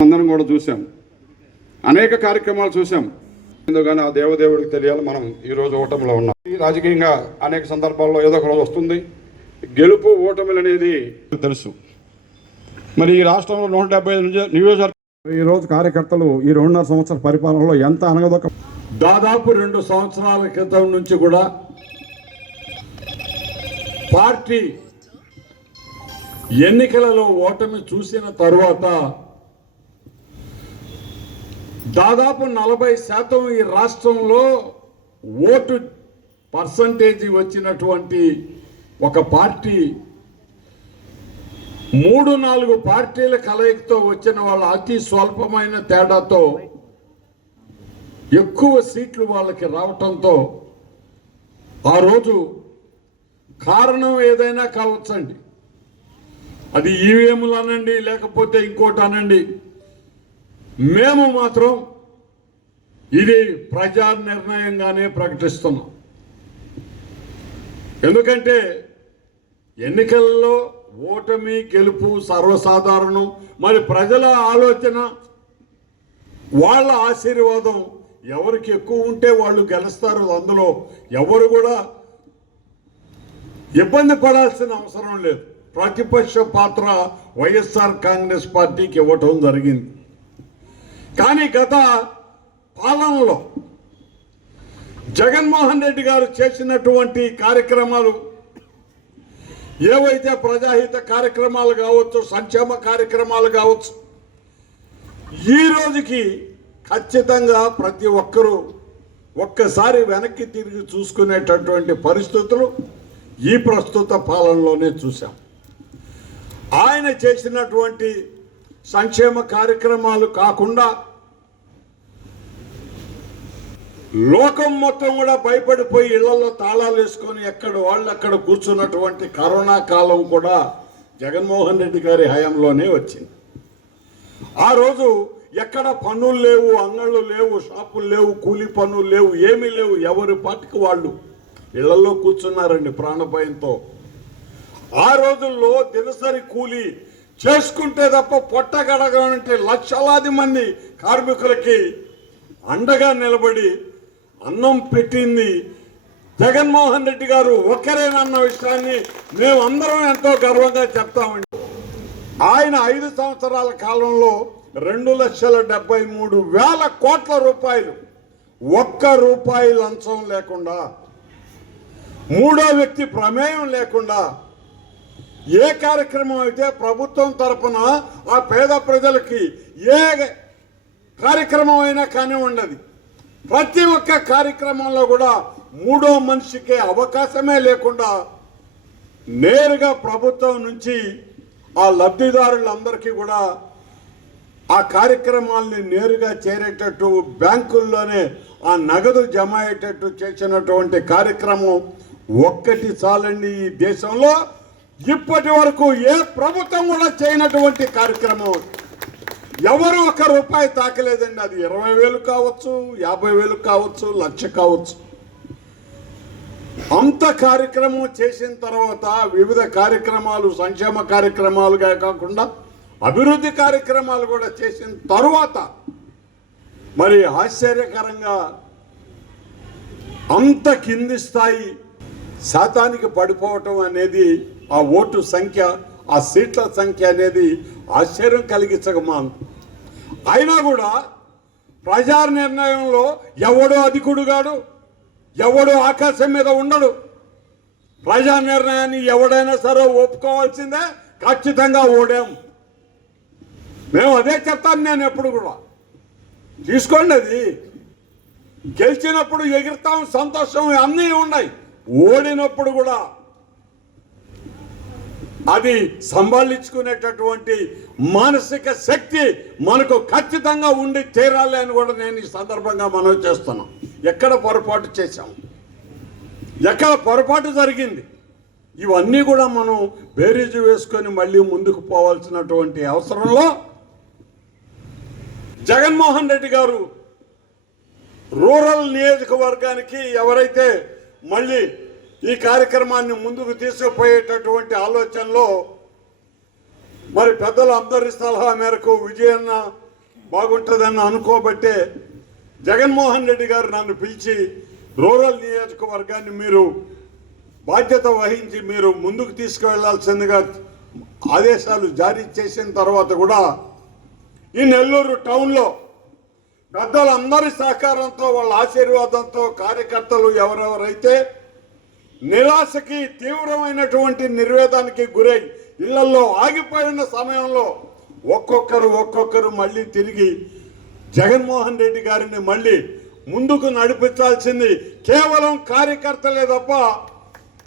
అందరం కూడా చూసాం, అనేక కార్యక్రమాలు చూసాం. ఎందుకని ఆ దేవదేవుడికి తెలియాలి మనం ఈరోజు ఓటమిలో ఉన్నాం. రాజకీయంగా అనేక సందర్భాల్లో ఏదో ఒక రోజు వస్తుంది, గెలుపు ఓటమిలు అనేది తెలుసు. మరి ఈ రాష్ట్రంలో 175 నియోజకవర్గం ఈరోజు కార్యకర్తలు ఈ 2.5 సంవత్సరాల పరిపాలనలో ఎంత అనగదొక దాదాపు 2 సంవత్సరాల క్రితం నుంచి కూడా పార్టీ ఎన్నికలలో ఓటమి చూసిన తరువాత దాదాపు 40% ఈ రాష్ట్రంలో ఓటు పర్సంటేజ్ వచ్చినటువంటి ఒక పార్టీ 3-4 పార్టీల కలయికతో వచ్చిన వాళ్ళ అతి స్వల్పమైన తేడాతో ఎక్కువ సీట్లు వాళ్ళకి రావటంతో ఆ రోజు కారణం ఏదైనా కావచ్చండి, అది ఈవీఎంలు అనండి లేకపోతే ఇంకోటి అనండి, మేము మాత్రం ఇది ప్రజా నిర్ణయంగానే ప్రకటిస్తున్నాం. ఎందుకంటే ఎన్నికల్లో ఓటమి గెలుపు సర్వసాధారణం. మరి ప్రజల ఆలోచన, వాళ్ళ ఆశీర్వాదం ఎవరికి ఎక్కువ ఉంటే వాళ్ళు గెలుస్తారు. అందులో ఎవరు కూడా ఇబ్బంది పడాల్సిన అవసరం లేదు. ప్రతిపక్ష పాత్ర వైఎస్ఆర్ కాంగ్రెస్ పార్టీకి ఇవ్వటం జరిగింది. కానీ గత పాలనలో జగన్మోహన్ రెడ్డి గారు చేసినటువంటి కార్యక్రమాలు ఏవైతే ప్రజాహిత కార్యక్రమాలు కావచ్చు, సంక్షేమ కార్యక్రమాలు కావచ్చు, ఈ రోజుకి ఖచ్చితంగా ప్రతి ఒక్కరూ ఒక్కసారి వెనక్కి తిరిగి చూసుకునేటటువంటి పరిస్థితులు ఈ ప్రస్తుత పాలనలోనే చూసాం. ఆయన చేసినటువంటి సంక్షేమ కార్యక్రమాలు కాకుండా లోకం మొత్తం కూడా భయపడిపోయి ఇళ్లలో తాళాలు వేసుకొని ఎక్కడ వాళ్ళు అక్కడ కూర్చున్నటువంటి కరోనా కాలం కూడా జగన్మోహన్ రెడ్డి గారి హయాంలోనే వచ్చింది. ఆ రోజు ఎక్కడ పన్నులు లేవు, అంగళ్ళు లేవు, షాపులు లేవు, కూలీ పన్నులు లేవు, ఏమీ లేవు. ఎవరి పాటికి వాళ్ళు ఇళ్లలో కూర్చున్నారండి ప్రాణభయంతో. ఆ రోజుల్లో దినసరి కూలీ చేసుకుంటే తప్ప పొట్ట గడగనంటే లక్షలాది మంది కార్మికులకి అండగా నిలబడి అన్నం పెట్టింది జగన్మోహన్ రెడ్డి గారు ఒక్కరేనన్న విషయాన్ని మేమందరం ఎంతో గర్వంగా చెప్తామండి. ఆయన 5 సంవత్సరాల కాలంలో 2,73,000 కోట్ల రూపాయలు, ఒక్క రూపాయి లంచం లేకుండా, మూడో వ్యక్తి ప్రమేయం లేకుండా ఏ కార్యక్రమం అయితే ప్రభుత్వం తరపున ఆ పేద ప్రజలకి ఏ కార్యక్రమం అయినా కానివ్వండి, ప్రతి ఒక్క కార్యక్రమంలో కూడా మూడో మనిషికి అవకాశమే లేకుండా నేరుగా ప్రభుత్వం నుంచి ఆ లబ్ధిదారులందరికీ కూడా ఆ కార్యక్రమాల్ని నేరుగా చేరేటట్టు, బ్యాంకుల్లోనే ఆ నగదు జమ అయ్యేటట్టు చేసినటువంటి కార్యక్రమం ఒక్కటి చాలండి. ఈ దేశంలో ఇప్పటి వరకు ఏ ప్రభుత్వం కూడా చేయనటువంటి కార్యక్రమం. ఎవరు 1 రూపాయి తాకలేదండి. అది 20,000 కావచ్చు, 50,000 కావచ్చు, 1,00,000 కావచ్చు. అంత కార్యక్రమం చేసిన తర్వాత వివిధ కార్యక్రమాలు, సంక్షేమ కార్యక్రమాలుగా కాకుండా అభివృద్ధి కార్యక్రమాలు కూడా చేసిన తరువాత మరి ఆశ్చర్యకరంగా అంత కింది స్థాయి శాతానికి పడిపోవటం అనేది, ఆ ఓటు సంఖ్య, ఆ సీట్ల సంఖ్య అనేది ఆశ్చర్యం కలిగించకమాను. అయినా కూడా ప్రజా నిర్ణయంలో ఎవడో అధికుడు కాడు, ఎవడో ఆకాశం మీద ఉండడు. ప్రజా నిర్ణయాన్ని ఎవడైనా సరే ఒప్పుకోవాల్సిందే. ఖచ్చితంగా ఓడాం. మేము అదే చెప్తాను నేను ఎప్పుడు కూడా. తీసుకోండి, అది గెలిచినప్పుడు ఎగురుతాం, సంతోషం అన్నీ ఉన్నాయి. ఓడినప్పుడు కూడా అది సంభాళించుకునేటటువంటి మానసిక శక్తి మనకు ఖచ్చితంగా ఉండి తీరాలి అని కూడా నేను ఈ సందర్భంగా మనవి చేస్తున్నాం. ఎక్కడ పొరపాటు చేశాం, ఎక్కడ పొరపాటు జరిగింది, ఇవన్నీ కూడా మనం బేరీజు వేసుకొని మళ్ళీ ముందుకు పోవాల్సినటువంటి అవసరంలో జగన్మోహన్ రెడ్డి గారు రూరల్ నియోజకవర్గానికి ఎవరైతే మళ్ళీ ఈ కార్యక్రమాన్ని ముందుకు తీసుకుపోయేటటువంటి ఆలోచనలో మరి పెద్దల అందరి సలహా మేరకు విజయన్న బాగుంటుందని అనుకోబట్టే జగన్మోహన్ రెడ్డి గారు నన్ను పిలిచి రూరల్ నియోజకవర్గాన్ని మీరు బాధ్యత వహించి మీరు ముందుకు తీసుకువెళ్లాల్సిందిగా ఆదేశాలు జారీ చేసిన తర్వాత కూడా ఈ నెల్లూరు టౌన్లో పెద్దలందరి సహకారంతో వాళ్ళ ఆశీర్వాదంతో కార్యకర్తలు ఎవరెవరైతే నిరాశకి తీవ్రమైనటువంటి నిర్వేదానికి గురై ఇళ్లలో ఆగిపోయిన సమయంలో ఒక్కొక్కరు మళ్ళీ తిరిగి జగన్మోహన్ రెడ్డి గారిని మళ్ళీ ముందుకు నడిపించాల్సింది కేవలం కార్యకర్తలే తప్ప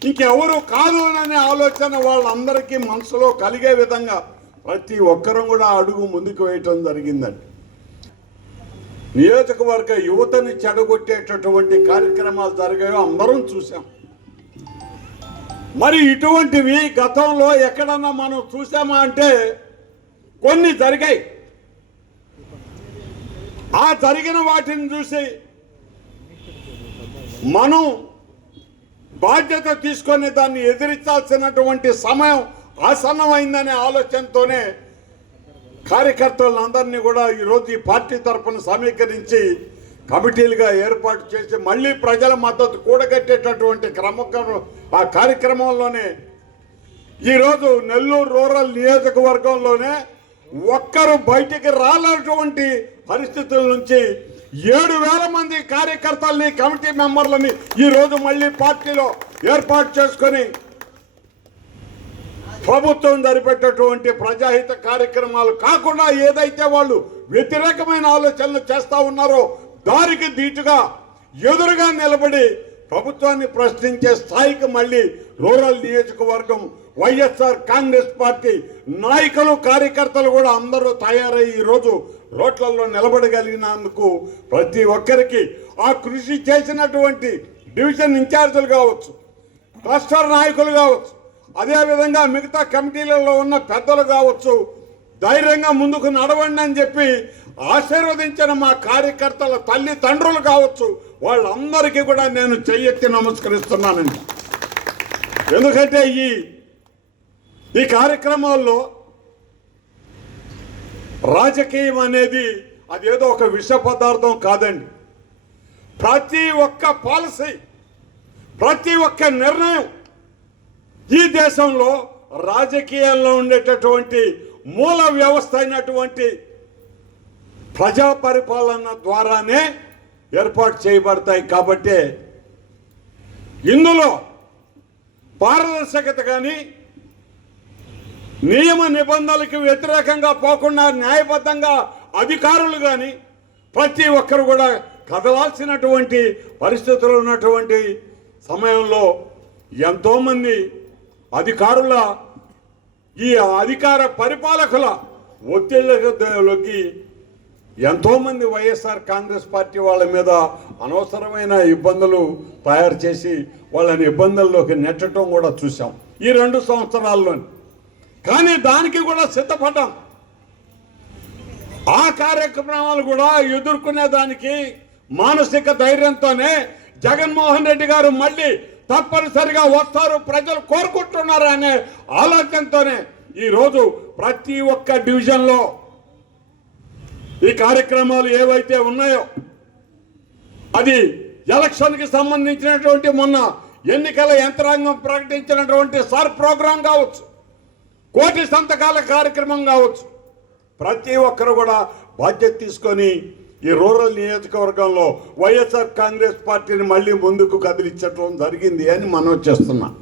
ఇంకెవరు కాదు అనే ఆలోచన వాళ్ళందరికీ మనసులో కలిగే విధంగా ప్రతి ఒక్కరూ కూడా అడుగు ముందుకు వేయటం జరిగిందండి. నియోజకవర్గ యువతని చెడగొట్టేటటువంటి కార్యక్రమాలు జరిగాయో అందరం చూసాం. మరి ఇటువంటివి గతంలో ఎక్కడన్నా మనం చూసామా అంటే కొన్ని జరిగాయి. ఆ జరిగిన వాటిని చూసి మనం బాధ్యత తీసుకొని దాన్ని ఎదిరించాల్సినటువంటి సమయం ఆసన్నమైందనే ఆలోచనతోనే కార్యకర్తలందరినీ కూడా ఈరోజు ఈ పార్టీ తరఫున సమీకరించి కమిటీలుగా ఏర్పాటు చేసి మళ్ళీ ప్రజల మద్దతు కూడగట్టేటటువంటి ఆ కార్యక్రమంలోనే ఈరోజు నెల్లూరు రూరల్ నియోజకవర్గంలోనే ఒక్కరు బయటికి రాలేటువంటి పరిస్థితుల నుంచి 7,000 మంది కార్యకర్తల్ని కమిటీ మెంబర్లని ఈరోజు మళ్ళీ పార్టీలో ఏర్పాటు చేసుకొని ప్రభుత్వం జరిపేటటువంటి ప్రజాహిత కార్యక్రమాలు కాకుండా ఏదైతే వాళ్ళు వ్యతిరేకమైన ఆలోచనలు చేస్తూ ఉన్నారో దానికి ధీటుగా ఎదురుగా నిలబడి ప్రభుత్వాన్ని ప్రశ్నించే స్థాయికి మళ్ళీ రూరల్ నియోజకవర్గం వైఎస్ఆర్ కాంగ్రెస్ పార్టీ నాయకులు కార్యకర్తలు కూడా అందరూ తయారై ఈరోజు రోడ్లలో నిలబడగలిగినందుకు ప్రతి ఒక్కరికి ఆ కృషి చేసినటువంటి డివిజన్ ఇన్ఛార్జీలు కావచ్చు, క్లస్టర్ నాయకులు కావచ్చు, అదేవిధంగా మిగతా కమిటీలలో ఉన్న పెద్దలు కావచ్చు, ధైర్యంగా ముందుకు నడవండి అని చెప్పి ఆశీర్వదించిన మా కార్యకర్తల తల్లిదండ్రులు కావచ్చు, వాళ్ళందరికీ కూడా నేను చెయ్యెత్తి నమస్కరిస్తున్నానండి. ఎందుకంటే ఈ కార్యక్రమాల్లో రాజకీయం అనేది అదేదో ఒక విష పదార్థం కాదండి. ప్రతి ఒక్క పాలసీ, ప్రతి ఒక్క నిర్ణయం ఈ దేశంలో రాజకీయాల్లో ఉండేటటువంటి మూల వ్యవస్థ అయినటువంటి ప్రజా పరిపాలన ద్వారానే ఏర్పాటు చేయబడతాయి. కాబట్టి ఇందులో పారదర్శకత కానీ నియమ నిబంధనలకు వ్యతిరేకంగా పోకుండా న్యాయబద్ధంగా అధికారులు కానీ ప్రతి ఒక్కరు కూడా కదలాల్సినటువంటి పరిస్థితులు ఉన్నటువంటి సమయంలో ఎంతోమంది అధికారుల ఈ అధికార పరిపాలకుల ఒత్తిళ్ళకి ఎంతోమంది వైఎస్ఆర్ కాంగ్రెస్ పార్టీ వాళ్ళ మీద అనవసరమైన ఇబ్బందులు తయారు చేసి వాళ్ళని ఇబ్బందుల్లోకి నెట్టడం కూడా చూసాం ఈ 2 సంవత్సరాల్లోని. కానీ దానికి కూడా సిద్ధపడ్డాం. ఆ కార్యక్రమాలు కూడా ఎదుర్కొనే దానికి మానసిక ధైర్యంతోనే జగన్మోహన్ రెడ్డి గారు మళ్ళీ తప్పనిసరిగా వస్తారు, ప్రజలు కోరుకుంటున్నారు అనే ఆలోచనతోనే ఈరోజు ప్రతి ఒక్క డివిజన్లో ఈ కార్యక్రమాలు ఏవైతే ఉన్నాయో అది ఎలక్షన్కి సంబంధించినటువంటి మొన్న ఎన్నికల యంత్రాంగం ప్రకటించినటువంటి సార్ ప్రోగ్రాం కావచ్చు, 1,000 సంతకాల కార్యక్రమం కావచ్చు, ప్రతి ఒక్కరు కూడా బాధ్యత తీసుకొని ఈ రూరల్ నియోజకవర్గంలో వైఎస్ఆర్ కాంగ్రెస్ పార్టీని మళ్ళీ ముందుకు కదిలించడం జరిగింది అని మనం చేస్తున్నాం.